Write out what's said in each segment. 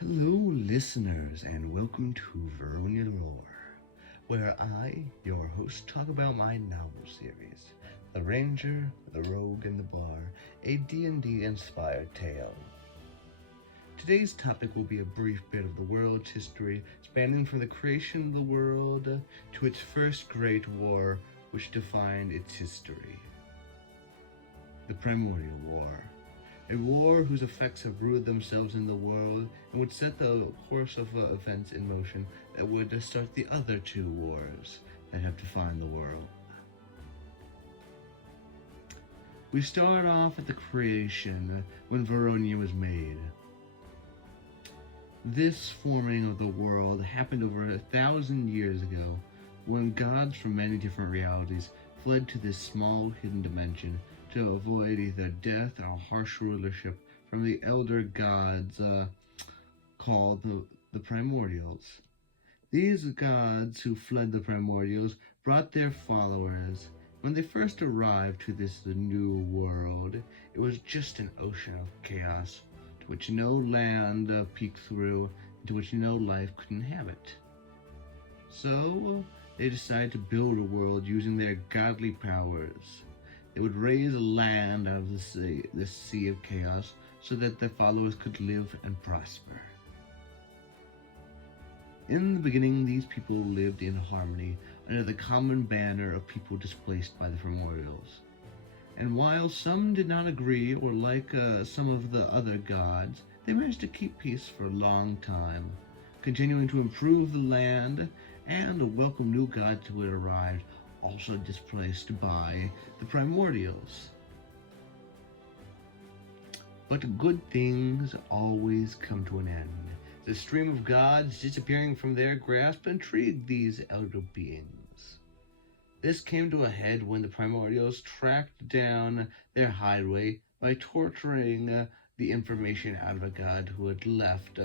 Hello, listeners, and welcome to Varonia Lore, where I, your host, talk about my novel series, The Ranger, the Rogue, and the Bar, a D&D inspired tale. Today's topic will be a brief bit of the world's history, spanning from the creation of the world to its first great war, which defined its history. The Primordial War. A war whose effects have brewed themselves in the world and would set the course of events in motion that would start the other two wars that have defined the world. We start off at the creation when Varonia was made. This forming of the world happened over 1,000 years ago when gods from many different realities fled to this small hidden dimension to avoid either death or harsh rulership from the elder gods called the Primordials. These gods who fled the Primordials brought their followers. When they first arrived to this new world, it was just an ocean of chaos to which no land peeked through, and to which no life could inhabit. So they decided to build a world using their godly powers. They would raise a land out of the sea of chaos so that their followers could live and prosper. In the beginning, these people lived in harmony under the common banner of people displaced by the Primordials. And while some did not agree or like some of the other gods, they managed to keep peace for a long time, continuing to improve the land and welcome new gods who had arrived, also displaced by the Primordials. But good things always come to an end. The stream of gods disappearing from their grasp intrigued these elder beings. This came to a head when the Primordials tracked down their hideaway by torturing the information out of a god who had left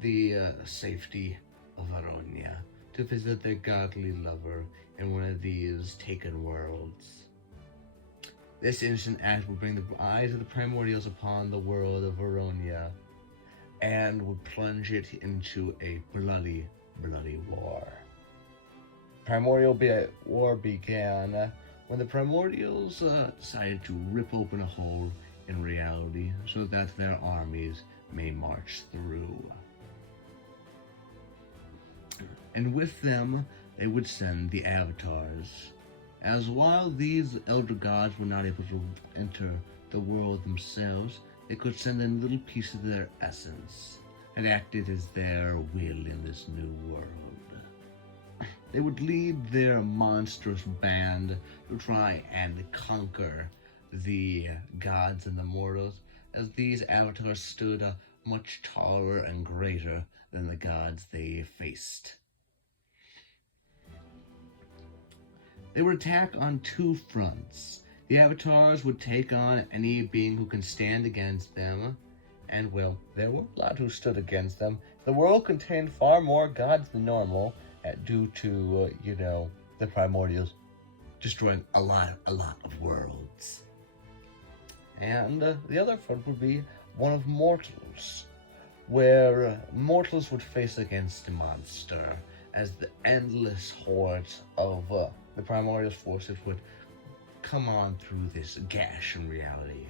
the safety of Varonia to visit their godly lover in one of these taken worlds. This instant act would bring the eyes of the Primordials upon the world of Varonia and would plunge it into a bloody, bloody war. Primordial War began when the Primordials decided to rip open a hole in reality so that their armies may march through. And with them, they would send the avatars. As while these elder gods were not able to enter the world themselves, they could send in little pieces of their essence and acted as their will in this new world. They would lead their monstrous band to try and conquer the gods and the mortals, as these avatars stood much taller and greater than the gods they faced. They would attack on two fronts. The avatars would take on any being who can stand against them, and well, there were a lot who stood against them. The world contained far more gods than normal, due to, the Primordials destroying a lot of worlds. And the other front would be one of mortals, where mortals would face against a monster, as the endless hordes of the Primordial forces would come on through this gash in reality.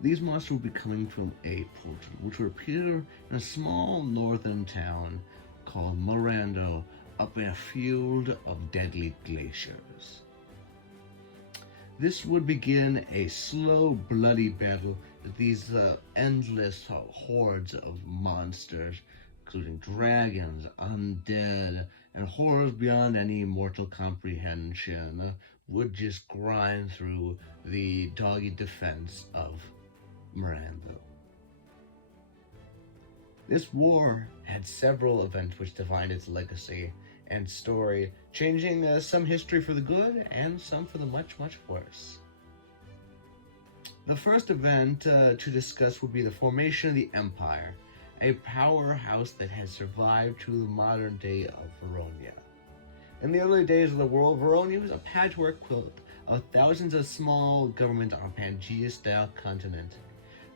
These monsters would be coming from a portal, which would appear in a small northern town called Mirando, up in a field of deadly glaciers. This would begin a slow, bloody battle with these endless hordes of monsters, including dragons, undead, and horrors beyond any mortal comprehension, would just grind through the dogged defense of Miranda. This war had several events which defined its legacy and story, changing some history for the good and some for the much, much worse. The first event to discuss would be the formation of the Empire, a powerhouse that has survived to the modern day of Varonia. In the early days of the world, Varonia was a patchwork quilt of thousands of small governments on a Pangea-style continent.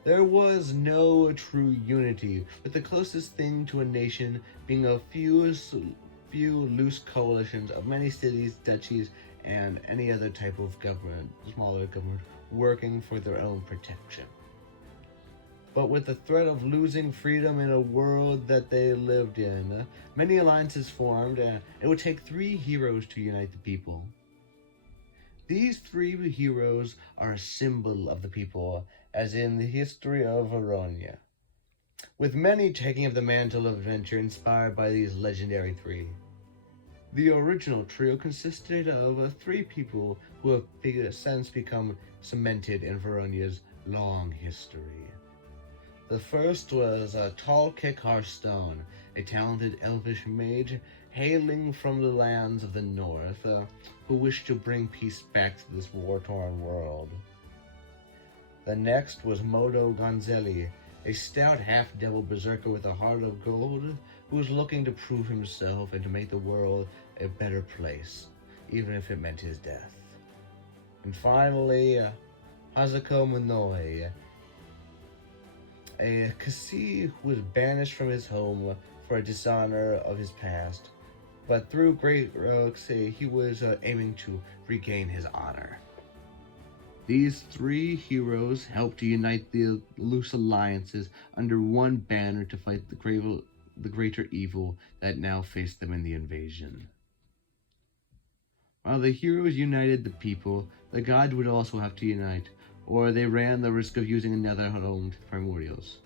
There was no true unity, with the closest thing to a nation being a few loose coalitions of many cities, duchies, and any other type of government, smaller government, working for their own protection. But with the threat of losing freedom in a world that they lived in, many alliances formed, and it would take three heroes to unite the people. These three heroes are a symbol of the people, as in the history of Varonia, with many taking up the mantle of adventure inspired by these legendary three. The original trio consisted of three people who have since become cemented in Varonia's long history. The first was Tall Kick Hearthstone, a talented elvish mage hailing from the lands of the north, who wished to bring peace back to this war-torn world. The next was Modo Gonzelli, a stout half-devil berserker with a heart of gold, who was looking to prove himself and to make the world a better place, even if it meant his death. And finally, Hazuko Minoi, a Kasi who was banished from his home for a dishonor of his past, but through great works, he was aiming to regain his honor. These three heroes helped to unite the loose alliances under one banner to fight the greater evil that now faced them in the invasion. While the heroes united the people, the gods would also have to unite, or they ran the risk of using another home to the primordials.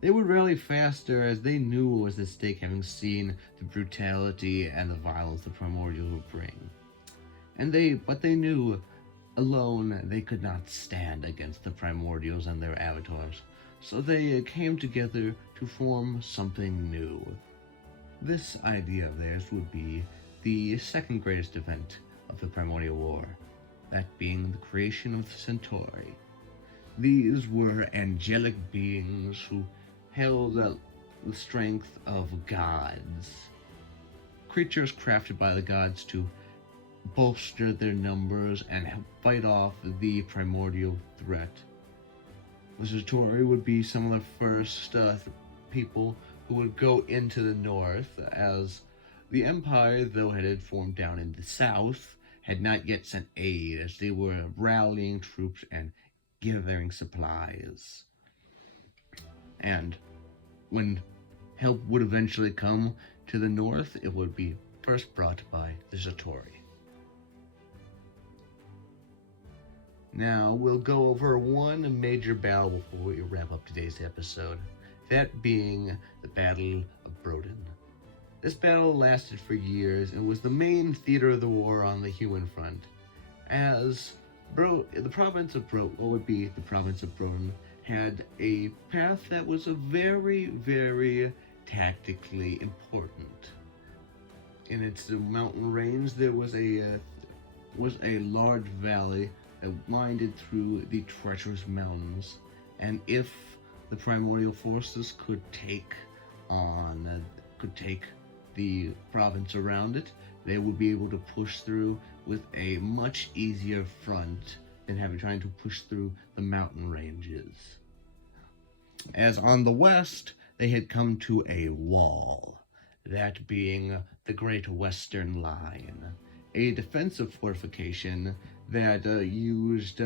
They would rally faster as they knew what was at stake, having seen the brutality and the violence the primordials would bring. But they knew alone they could not stand against the primordials and their avatars, so they came together to form something new. This idea of theirs would be the second greatest event of the Primordial War, that being the creation of the Centauri. These were angelic beings who held the strength of gods, creatures crafted by the gods to bolster their numbers and help fight off the primordial threat. The Centauri would be some of the first people who would go into the north, as the Empire, though it had formed down in the south, had not yet sent aid, as they were rallying troops and gathering supplies. And when help would eventually come to the north, it would be first brought by the Centauri. Now, we'll go over one major battle before we wrap up today's episode, that being the Battle of Brodin. This battle lasted for years and was the main theater of the war on the human front, as the province of Brodin had a path that was very, very tactically important. In its mountain range, there was a large valley that winded through the treacherous mountains, and if the primordial forces could take the province around it, they would be able to push through with a much easier front than trying to push through the mountain ranges. As on the west, they had come to a wall, that being the Great Western Line, a defensive fortification that used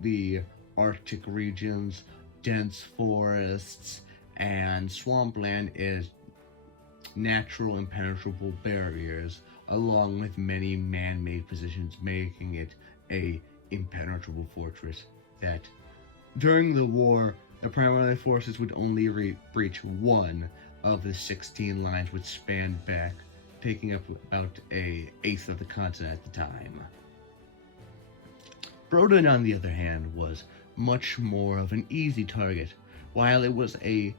the Arctic regions, dense forests, and swampland as natural impenetrable barriers, along with many man-made positions, making it a impenetrable fortress that, during the war, the primary forces would only breach one of the 16 lines which spanned back, taking up about an eighth of the continent at the time. Brodin, on the other hand, was much more of an easy target. While it was a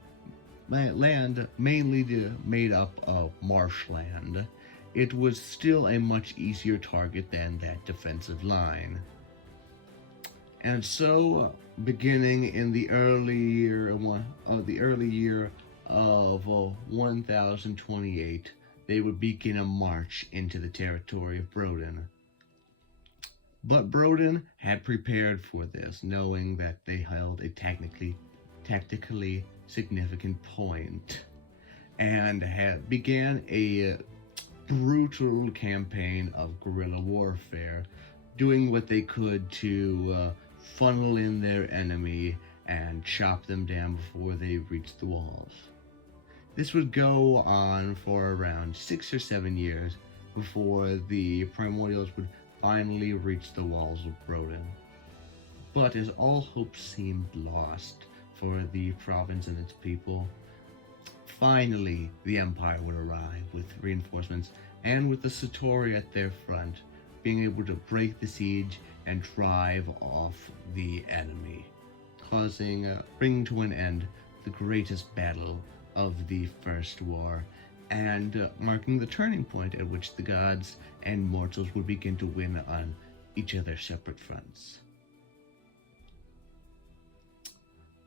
land mainly made up of marshland, it was still a much easier target than that defensive line. And so, beginning in the early year of 1028, they would begin a march into the territory of Brodin. But Broden had prepared for this, knowing that they held a tactically significant point, and began a brutal campaign of guerrilla warfare, doing what they could to funnel in their enemy and chop them down before they reached the walls. This would go on for around 6 or 7 years before the primordials would finally reach the walls of Broden. But as all hope seemed lost for the province and its people, finally the Empire would arrive with reinforcements, and with the Satori at their front, being able to break the siege and drive off the enemy, bringing to an end the greatest battle of the First War, and marking the turning point at which the gods and mortals would begin to win on each other's separate fronts.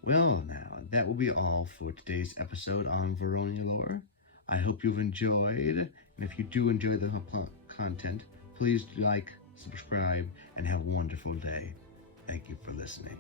Well, now, that will be all for today's episode on Varonia lore. I hope you've enjoyed, and if you do enjoy the content, please like, subscribe, and have a wonderful day. Thank you for listening.